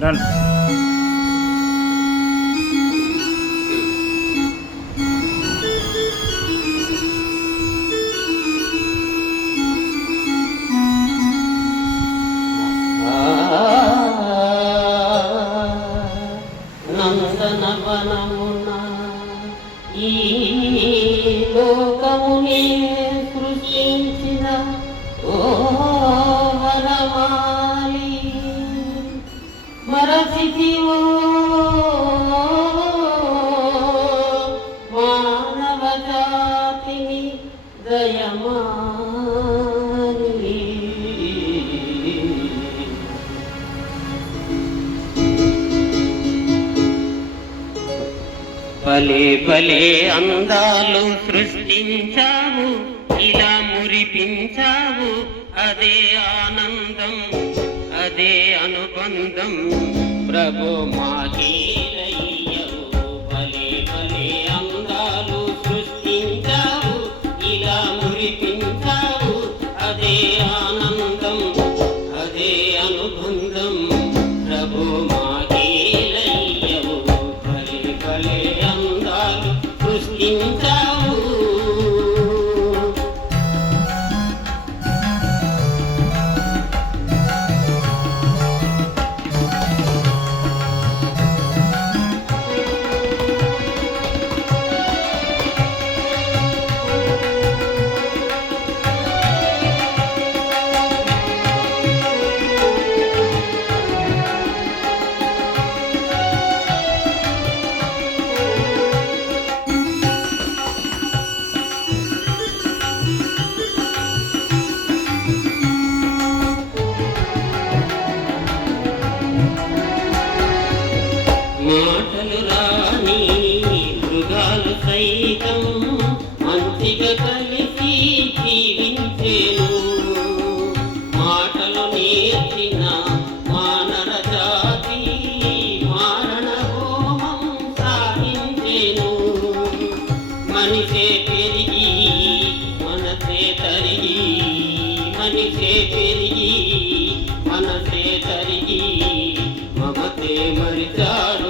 Done నందనవనమున ఈ లోకముని సృష్టించిన భలే భలే అందాలు సృష్టించావు ఇలా మురిపించావు. అదే ఆనందం అదే అనుబంధం. ప్రభు మాకీరయ్యవు సైతం మంచిగా కలిసి జీవించేను. మాటలు నేర్చిన మానర జాతి మారణ హోమం సాగించేను మనిషే పెరిగి మనసే తరిగి మనిషే పెరిగి మనసే తరిగి మమతే మరిచారు